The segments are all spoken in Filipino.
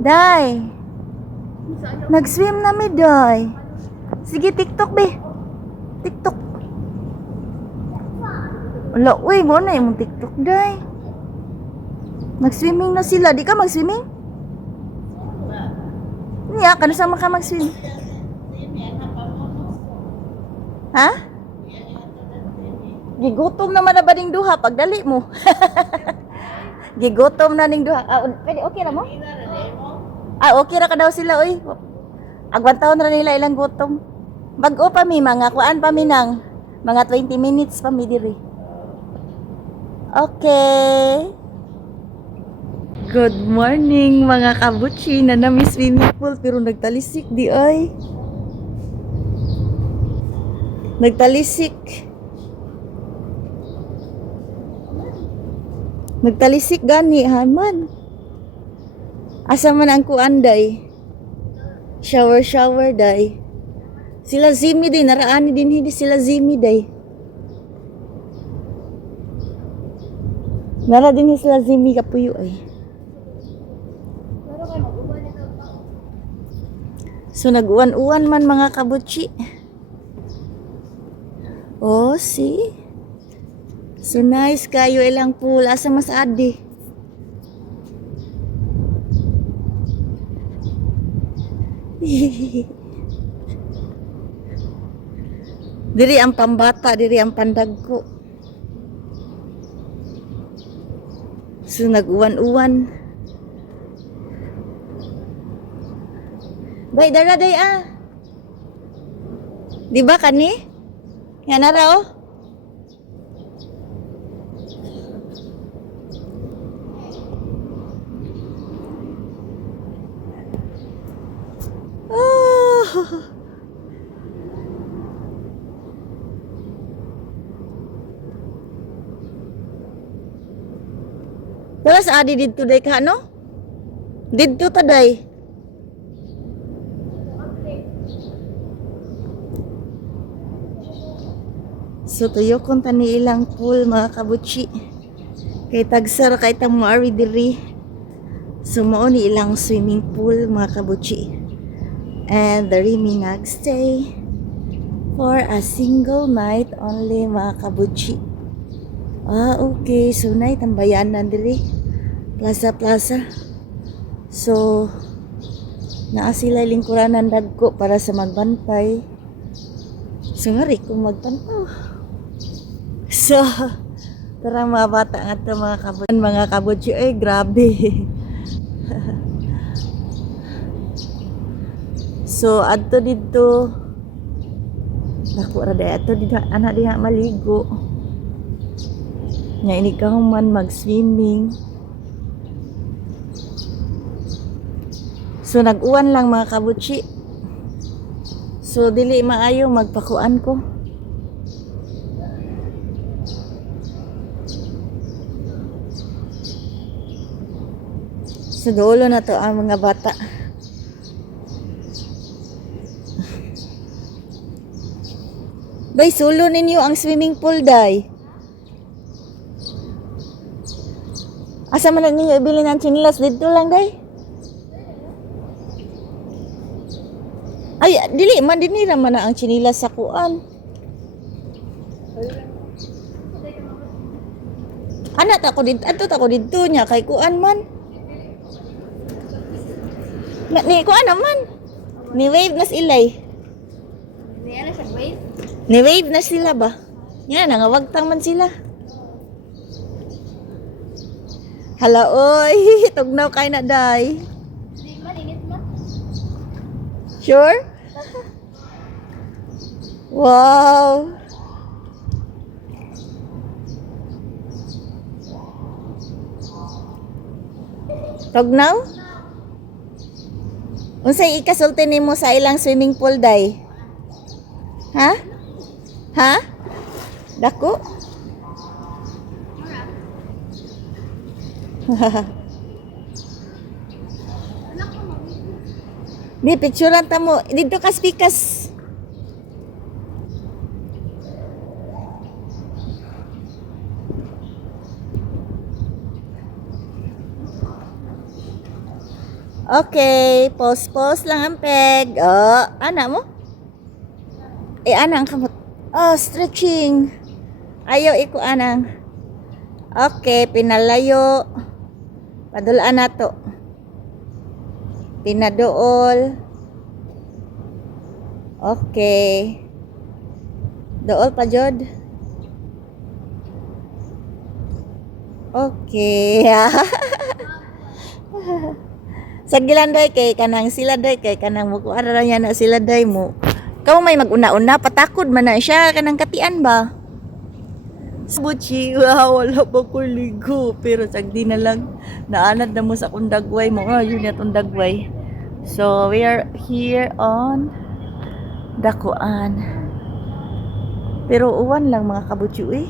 Day. Nag-swim na mi, Day. Sige, TikTok, be. TikTok. Wala, uy, mo na yung TikTok, Day. Nag-swimming na sila. Di ka mag-swimming? Niya, kanasama ka mag-swim? Ha? Gigutom naman na ba ning duha pagdali mo? Gigutom na ning duha. Pwede okay ra mo? Okay ra ka daw sila oy. Agwantaon ra nila ilang gutom. Bag-o pa mi mga kuan pa mi nang mga 20 minutes pa mi diri. Okay. Good morning mga kabutsi na nami swimming pool pero nagtalisik di ay. Nagtalisik gani haman. Asa man ang kuan day? Shower day. Sila Zimi day naraani din hindi sila Zimi day. Nara din sila Zimi kapuyo ay. So nag-uwan-uwan man mga kabutsi. Oh, see? So nice kayo ilang pool. Asa mas adi? Diri ang pambata, diri ang pandagko. So nag-uwan-uwan. Bay, dara day ah. Di ba kani? Yan na raw. Oh. Terus adi dito day ka no? Dito ta day. So tuyo kon tani ilang pool mga kabutsi. Kay tagsar kay tamo ari diri. So mao ni ilang swimming pool mga kabutsi. And diri mi nagstay for a single night only mga kabutsi. Okay. So night ang bayanan diri. Plaza. So naa sila lingkuranan dagko para sa magbantay. So ngari kung magtantaw. So, tara mga bata nga ito mga kabutsi. Ay, grabe. So, adto dito. Naku, rada ato dito. Anak diha maligo. Nga inigaw man mag-swimming. So, nag-uwan lang mga kabutsi. So, dili maayo magpakuan ko. So, dulo na to ang mga bata. Bay, sulo ninyo ang swimming pool, day. Asa man ninyo ibili ng chinilas dito lang, day? Ay, dili man dinira man na ang chinilas sa kuan. Anak ako dito, ato dito niya kay kuan man. Ni kuan naman. Ni wave na silay. Ni wave na sila ba? Yan, nangawagtang man sila. Hala, oy. Tugnaw kay na, day. Sure? Wow. Tugnaw? Unsay ikasulti nimo sa ilang swimming pool, day? Ha? Ha? Dako? Di picturean ta mo dito ka spikas. Okay, pause lang ang peg. Oh, anak mo? Anak ang kamot. Oh, stretching. Ayaw iko anang. Okay, pinalayo. Padulaan na to. Pinadool. Okay. Dool pa jod. Okay. Sagilan day kay kanang sila day kay kanang mukuara ra na sila day mo. Kamu may maguna-una patakod man na siya kanang katian ba? Buchi, wala pa ko ligo pero sagdi na lang naanad na mo sa kundagway mo yun atong dagway. So we are here on Dakuan. Pero uwan lang mga kabutsi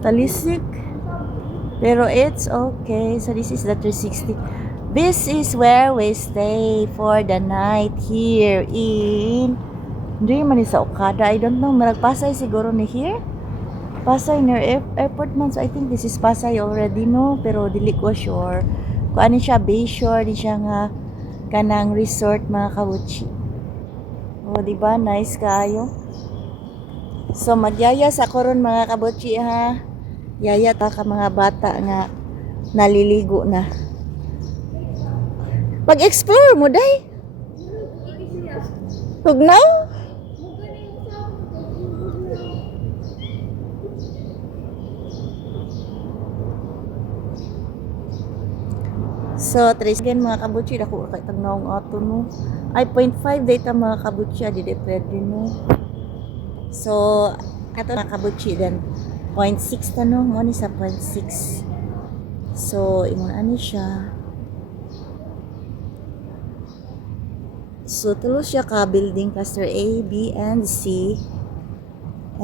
talisik. Pero it's okay. So this is the 360. This is where we stay for the night here in hindi man sa Okada. I don't know. Marag Pasay siguro ni here. Pasay near airport man. So I think this is Pasay already no. Pero dili ko sure. Kung ano siya Bayshore. Di siya nga kanang resort mga kabutsi. O diba? Nice kayo. So magyaya sa koron mga kabutsi ha. Yaya ta ka mga bata nga naliligo na. Pag-explore mo day. Tugnaw? So, tres again mga kabutsi dako kay tagnaong ato no. Ay 0.5 data mga kabutsi di pwede no. So, ato mga kabutsi then 0.6 tanong mo ni sa 0.6. So, imong ani siya. So, tulos siya ka building cluster A, B, and C.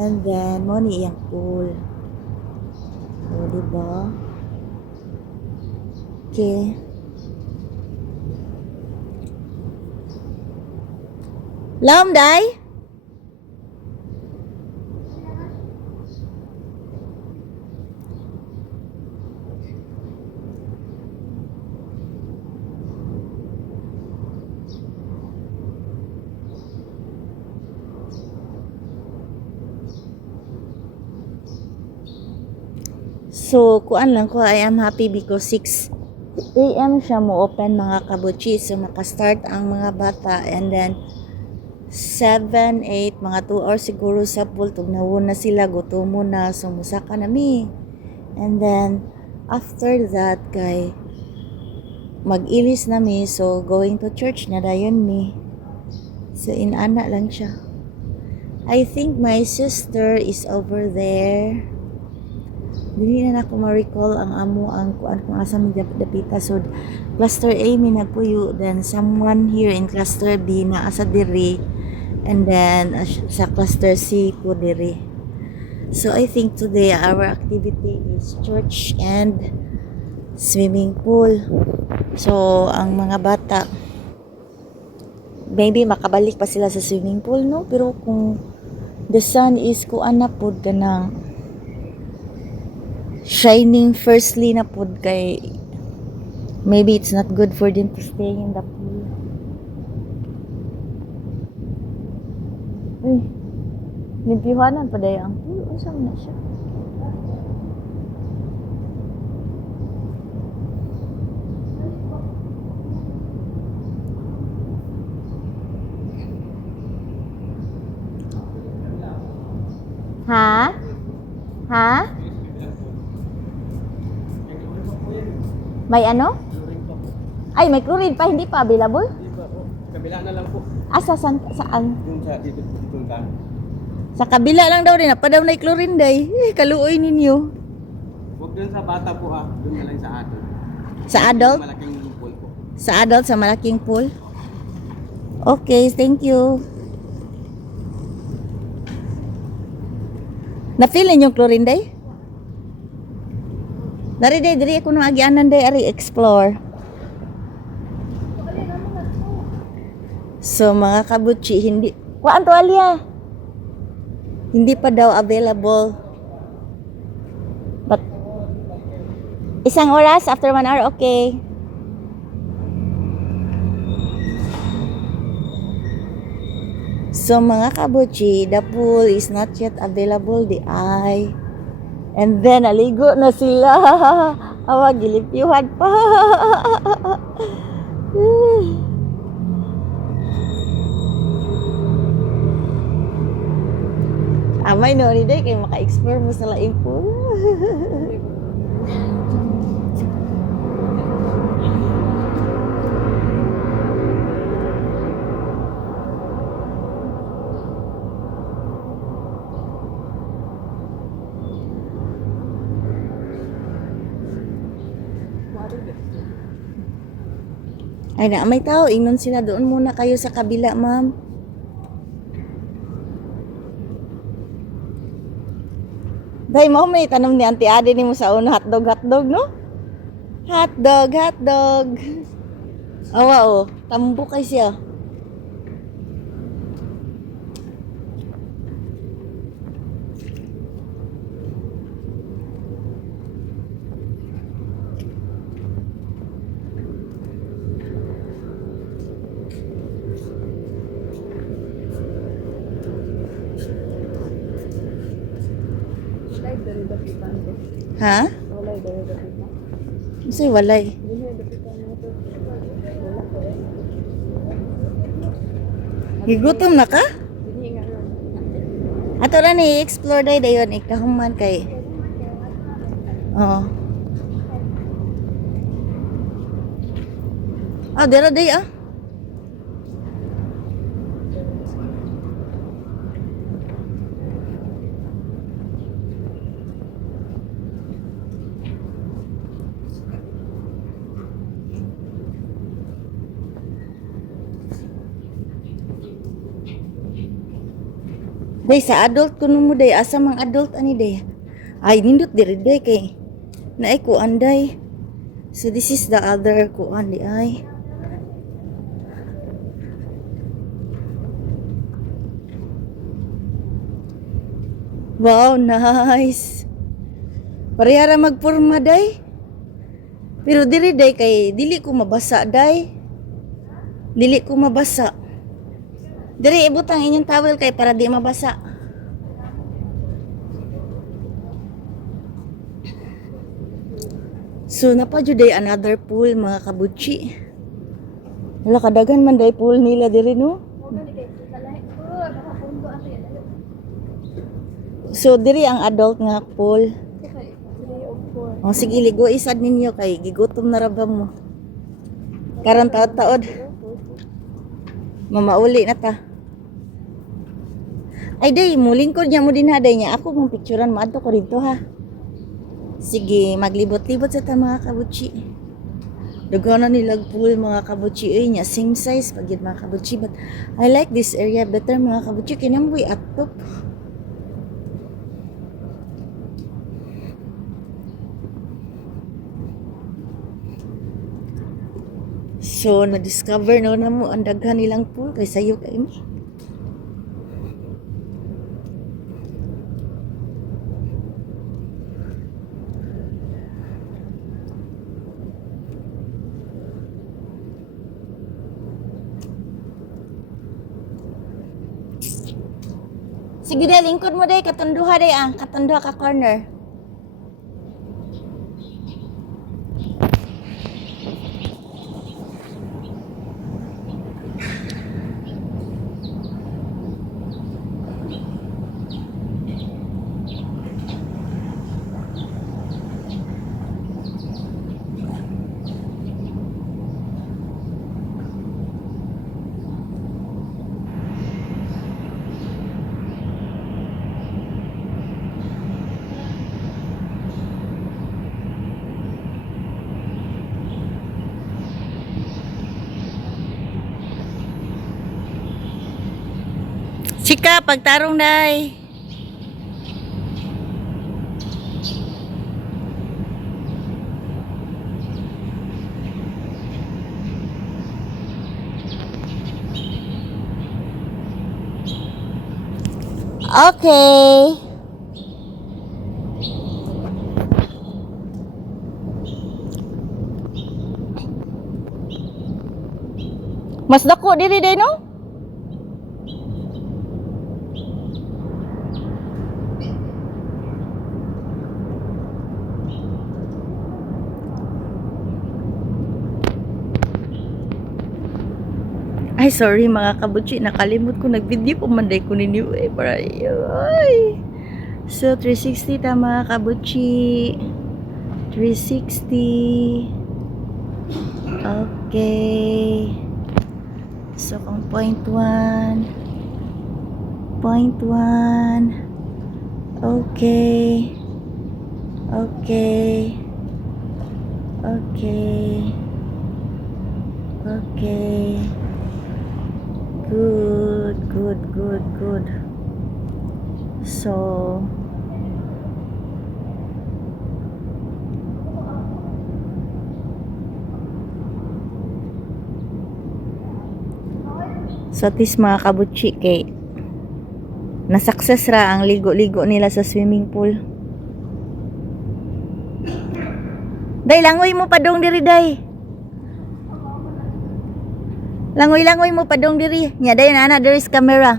And then, mo ni iyang pool. O, diba? Okay. Lam, day? So, kuan lang ko, I am happy because 6 AM siya mo open mga kabutsi. So, makastart ang mga bata and then 7, 8, mga 2 hours siguro sa pool. Tugnawon na sila, gutom mo na. So, musaka na mi. And then, after that, kay mag-ilis na mi. So, going to church na dayon mi. So, inana lang siya. I think my sister is over there. Dili na ako ma-recall ang amo ang kuan kung asa mi dapita. So cluster A mi nagpuyo, then someone here in cluster B na asa diri, and then sa cluster C po diri. So I think today our activity is church and swimming pool. So ang mga bata maybe makabalik pa sila sa swimming pool no, pero kung the sun is kuan na pud kanang shining firstly na pod kay maybe it's not good for them to stay in the pool. Uy, nipihanan pa daya ang pool. Unsa man na siya? Ha? Ha? May ano? Ay, may chlorine pa, hindi pa available? Hindi pa po. Kabila na lang po. Asa saan? Yung sa dito ka. Sa kabila lang daw din, pa daw na chlorine day. Kaluoy ninyo. Huwag dun sa bata po Doon na lang sa adult. Sa adult? Malaking pool po. Sa adult, sa malaking pool? Okay, thank you. Na-feel niyo yung chlorine day? Dari day, diri ako nung agianan day, ari explore. So mga kabutsi, hindi, kuan to Alia? Hindi pa daw available. But, isang oras, after 1 hour, okay. So mga kabuchi, the pool is not yet available di ay. And then naligo na sila. Awa gilipyuhan pa. Amay no ni day kay maka-explore mo sa laing pool. Ay na, may tao. Ingnon sila. Doon muna kayo sa kabila, ma'am. Day, mo may tanong ni Auntie Ade ni mo sa una. Hotdog, no? Hotdog. Awa, oh. Tambo kay siya. Ha? Masay walay. Gigutom na ka? Ato na ni explore day dayon ikahuman kay. Oo. Dera day ah. Day sa adult kuno mo day asa mang adult ani day. Ay nindot diri day kay naay kuan day. So this is the other kuan di ay. Wow, nice. Parehara magporma day. Pero diri day kay dili ko mabasa day. Dili ko mabasa. Diri ibutang inyong towel kay para di mabasa. So napa jud day another pool mga kabuchi. Wala kadagan man day pool nila diri no. So diri ang adult nga pool. Oh sige ligo isad ninyo kay gigutom na rabam mo. Karon taod-taod. Mamauli na ta. Ay day, mulingkod niya mo din ha day niya. Ako mong picturean mo adto ko dito ha. Sige, maglibot-libot sa ta mga kabuchi. Daghan na nilag pool mga kabuchi ay niya same size pag yun mga kabuchi, but I like this area better mga kabuchi kinamboy atop. So na-discover na mo ang daghan nilang pool kay sayo kay mi. Sige day, lingkod mo day, katunduha day katunduha ka corner. Chika, pagtarong day. Okay. Mas dako diri day no? Ay, sorry mga kabutsi. Nakalimot ko. Nag-video po manday ko ninyo eh. Para, ay. So, 360 ta mga kabutsi. 360. Okay. So, kung point 1. Point 1. Okay. Okay. Okay. Okay. Good, good, good, good. So, at least mga kabutsi kay na-success ra ang ligo-ligo nila sa swimming pool. Day, langoy mo pa dong diri, day. Langoy-langoy mo pa dong diri. Nya, day na there is camera.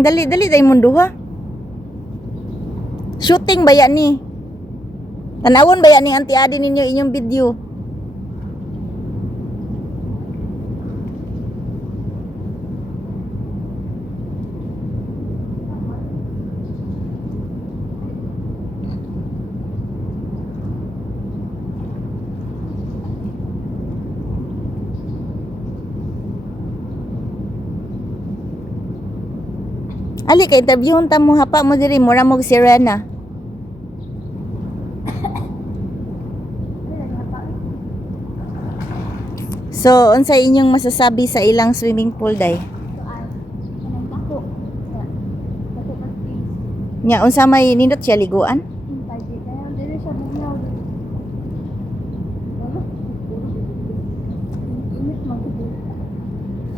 Dali, dali, day mundo ha. Shooting ba yan ni? Tanawon ba yan ni Auntie Adi ninyo inyong video? Ali, ka interviewon ta mo hapa mo diri, mura mo si Rena. So, unsa inyong masasabi sa ilang swimming pool day? Nya, unsa may nindot siya liguan?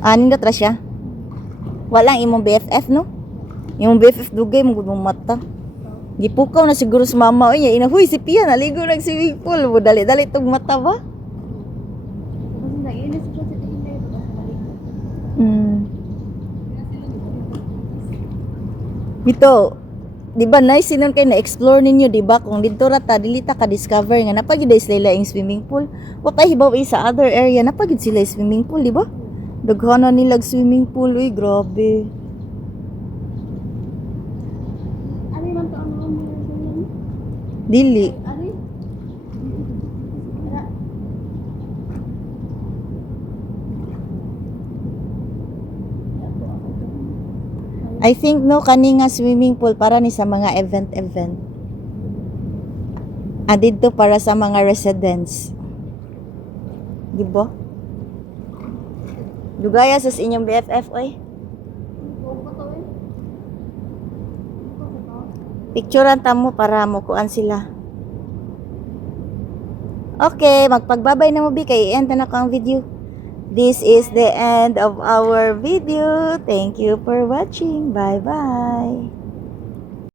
Nindot ra siya? Walang imong BFF, no? Imong BFF dugay mo gud mong mata. Gipukaw na siguro sa mama o niya. Huy, si Pia naligo ng swimming pool. Dali-dali tong mata ba? Dito, di ba nice sinon kay na-explore ninyo, di ba? Kung dito ra ta dili ta ka-discover nga napagid sila yung swimming pool. Wa pa hibaw sa other area napagid sila yung swimming pool, di ba? Daghana nilag swimming pool, uy, grabe. Ano man to ang Dili. I think no kani nga swimming pool para ni sa mga event. Dito para sa mga residents. Di ba? Dugaya sa inyong BFF oy. Picturean ta mo para mo kuan sila. Okay, magpagbabay na mo bi kay end na ko ang video. This is the end of our video. Thank you for watching. Bye-bye.